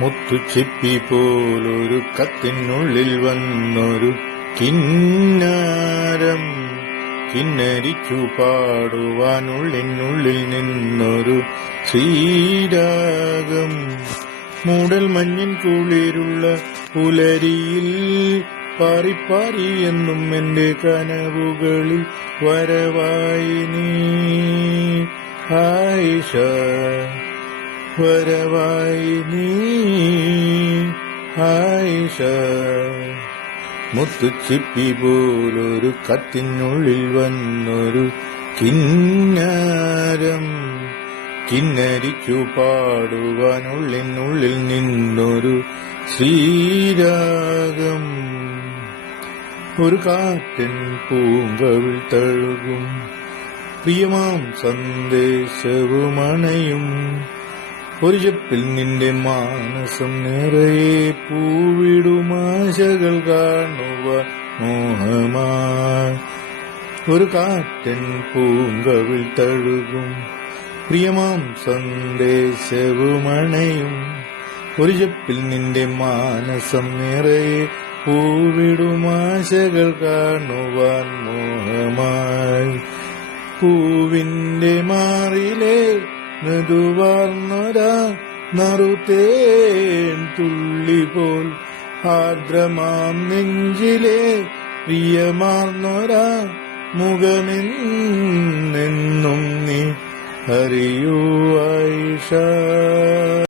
മുത്തുച്ചിപ്പി പോലൊരു കത്തിനുള്ളിൽ വന്നൊരു കിന്നാരം, കിന്നരിച്ചു പാടുവാനുള്ളിനുള്ളിൽ നിന്നൊരു ശ്രീരാഗം. മൂടൽ മഞ്ഞിൻ കുളിരുള്ള പുലരിയിൽ പാറിപ്പാറി എന്നും എന്റെ കനവുകളിൽ വരവായി നീ ആയിഷ, വരവായി നീ ആയിഷ. മുത്തുച്ചിപ്പി പോലൊരു കത്തിനുള്ളിൽ വന്നൊരു കിന്നാരം, കിന്നരിച്ചു പാടുവാനുള്ളിനുള്ളിൽ നിന്നൊരു ശ്രീരാഗം. ഒരു കാറ്റൻ പൂങ്കവിൾ തഴുകും പ്രിയമാം സന്ദേശവുമണയും. ഒരു ചെപ്പിൽ നിന്റെ മാനസം നിറയെ പൂവിടുമാശകൾ കാണുക മോഹമായി. ഒരു കാറ്റൻ പൂങ്കവിൾ തഴുകും പ്രിയമാം സന്ദേശവുമണയും. ഒരു ചെപ്പിൽ നിന്റെ മാനസം നിറയെ പൂവിടുമാശകൾ കാണുവാൻ മോഹമായി. പൂവിന്റെ മാറിലെ മൃദുവാർന്നൊരാ നറുതേൻ തുള്ളി പോൽ ആർദ്രമാം നെഞ്ചിലെ പ്രിയമാർന്നൊരാ മുഖമെന്നെന്നും നീ അറിയൂ ആയിഷ.